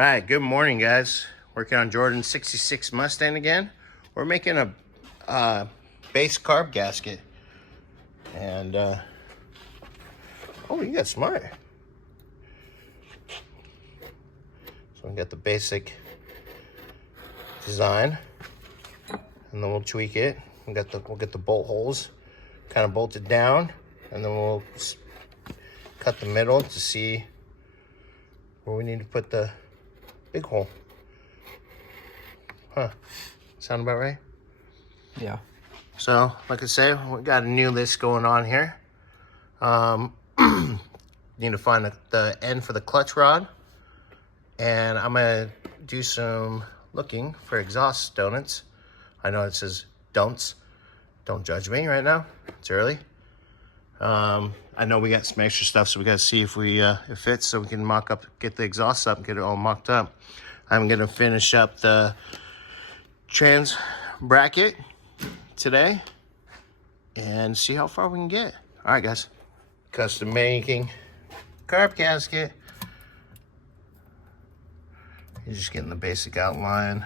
right, good morning, guys. Working on Jordan's 66 Mustang again. We're making a base carb gasket. And, oh, you got smart. So we got the basic design, and then we'll tweak it. We'll get the bolt holes kind of bolted down, and then we'll cut the middle to see where we need to put the big hole. Huh? Sound about right? Yeah. So, like I say, we got a new list going on here. Need to find the end for the clutch rod, and I'm gonna do some looking for exhaust donuts. I know it says don'ts. Don't judge me right now. It's early. I know we got some extra stuff, so we got to see if it fits, so we can get the exhaust up and get it all mocked up. I'm gonna finish up the trans bracket today and see how far we can get. All right, guys. Custom making carb gasket. You're just getting the basic outline,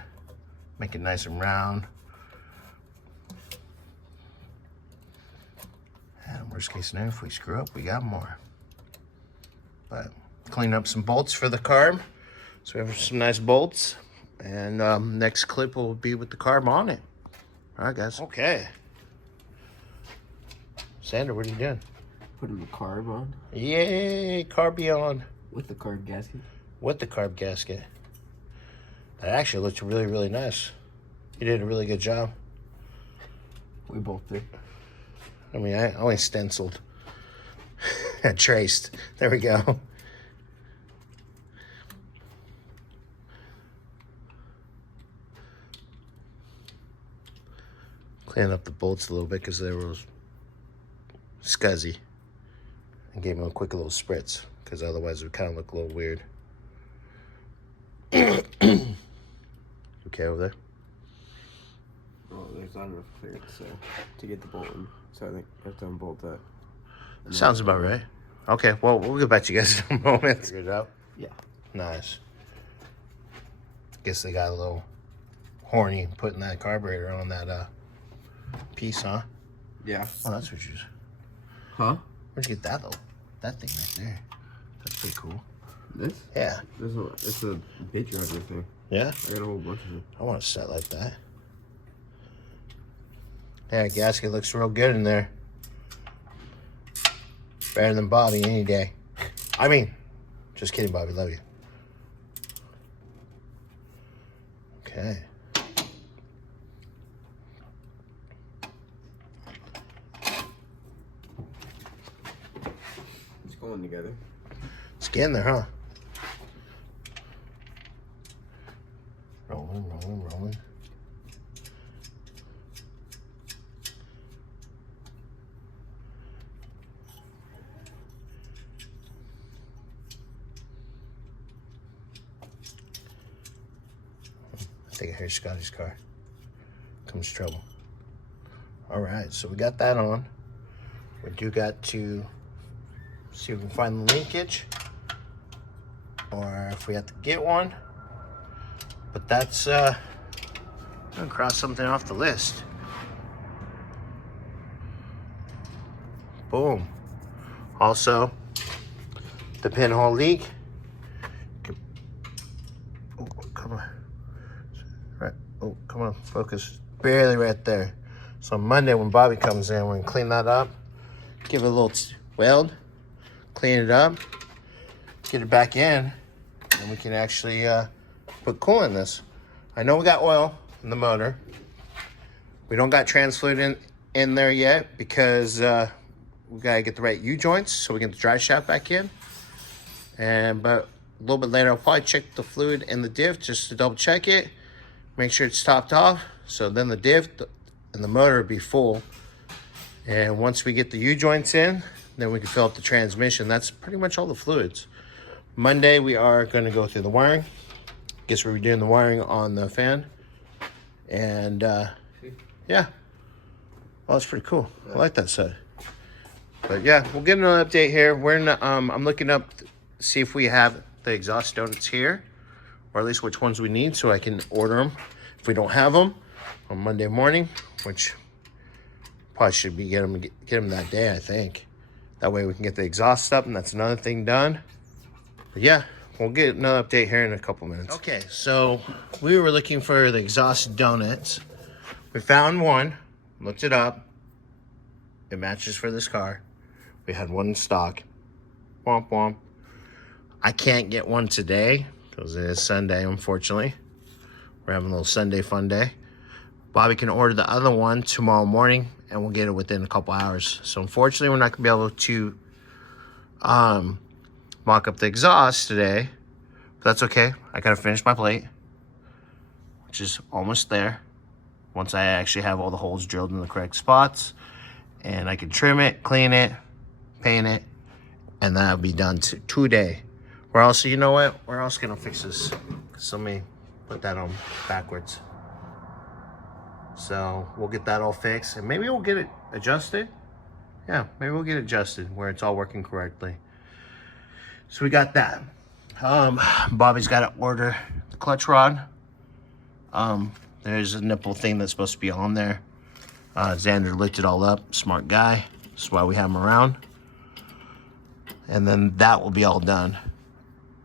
make it nice and round. And worst case scenario, if we screw up, we got more. But clean up some bolts for the carb. So we have some nice bolts. And next clip will be with the carb on it. All right, guys. Okay. Sander, what are you doing? Putting the carb on. Yay, carby on. With the carb gasket. With the carb gasket. That actually looks really, really nice. You did a really good job. We both did. I mean, I only stenciled. I traced. There we go. Clean up the bolts a little bit because they were scuzzy. And gave them a quick little spritz because otherwise it would kind of look a little weird. Okay over there? Oh, there's not enough clearance to get the bolt in. So I think I have to unbolt that. Sounds about right. Okay, well, we'll get back to you guys in a moment. Figure it out? Yeah. Nice. Guess they got a little horny putting that carburetor on that piece, huh? Yeah. Oh, that's what you... Huh? Where'd you get that thing right there? That's pretty cool. This? Yeah. It's a bait driver thing. Yeah? I got a whole bunch of them. I want a set like that. Yeah, gasket looks real good in there. Better than Bobby any day. I mean, just kidding, Bobby. Love you. Okay. It's going together. It's getting there, huh? Rolling, rolling, rolling. I think I hear Scotty's car. Comes trouble. All right, so we got that on. We do got to see if we can find the linkage or if we have to get one. But that's, I'm gonna cross something off the list. Boom. Also, the pinhole leak. Oh, come on. Right. Oh, come on, focus. Barely right there. So Monday when Bobby comes in, we're gonna clean that up, give it a little weld, clean it up, get it back in, and we can actually put coolant in this. I know we got oil in the motor. We don't got trans fluid in there yet because we gotta get the right U-joints so we get the dry shaft back in. But a little bit later, I'll probably check the fluid in the diff just to double check it, make sure it's topped off. So then the diff and the motor will be full. And once we get the U-joints in, then we can fill up the transmission. That's pretty much all the fluids. Monday, we are gonna go through the wiring. Guess we're doing the wiring on the fan. And yeah, oh, that's pretty cool. I like that set. But yeah, we'll get another update here. We're in, I'm looking up, see if we have the exhaust donuts here, or at least which ones we need, so I can order them if we don't have them on Monday morning, which probably should be get them that day, I think. That way we can get the exhaust up, and that's another thing done. But yeah, we'll get another update here in a couple minutes. Okay, so we were looking for the exhaust donuts. We found one, looked it up. It matches for this car. We had one in stock. Womp womp. I can't get one today because it is Sunday, unfortunately. We're having a little Sunday fun day. Bobby can order the other one tomorrow morning, and we'll get it within a couple hours. So unfortunately, we're not gonna be able to mock up the exhaust today. But that's okay. I gotta finish my plate, which is almost there. Once I actually have all the holes drilled in the correct spots, and I can trim it, clean it, paint it, and that'll be done today. We're also, you know what? We're also gonna fix this. So let me put that on backwards. So we'll get that all fixed, and maybe we'll get it adjusted. Yeah, maybe we'll get it adjusted where it's all working correctly. So we got that. Bobby's got to order the clutch rod. There's a nipple thing that's supposed to be on there. Xander looked it all up. Smart guy. That's why we have him around. And then that will be all done.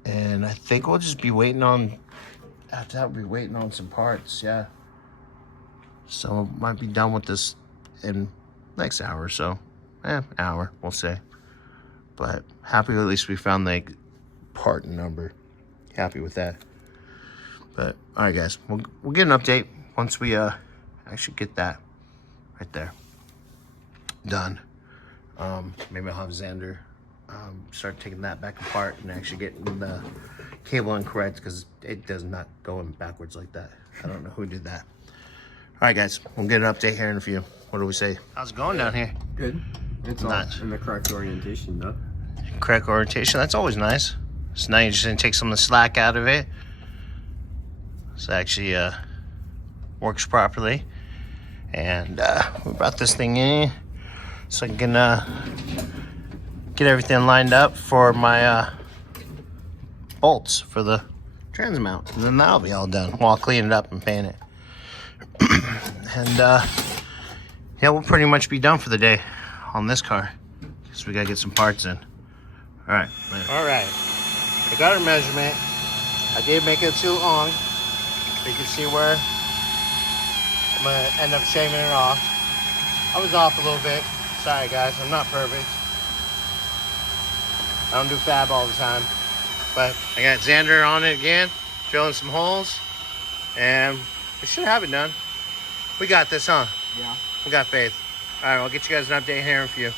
And I think we'll just be waiting on... After that, we'll be waiting on some parts. Yeah. So might be done with this in next hour or so. Hour, we'll say. But happy at least we found the part number. Happy with that. But all right, guys, we'll get an update once we actually get that right there done. Maybe I'll have Xander start taking that back apart and actually getting the cable incorrect, because it does not go in backwards like that. I don't know who did that. All right, guys, we'll get an update here in a few. What do we say? How's it going down here? Good. It's all in the correct orientation, though. Correct orientation. That's always nice. So now you're just gonna take some of the slack out of it. So it actually works properly. And we brought this thing in so I can get everything lined up for my bolts for the trans mount. And then that'll be all done. Well, I'll clean it up and paint it. And yeah, we'll pretty much be done for the day on this car. So we gotta get some parts in. All right. I got her measurement. I did make it too long. You can see where I'm gonna end up shaving it off. I was off a little bit. Sorry guys, I'm not perfect. I don't do fab all the time. But I got Xander on it again, drilling some holes. And we should have it done. We got this, huh? Yeah. We got faith. All right, I'll get you guys an update here in a few.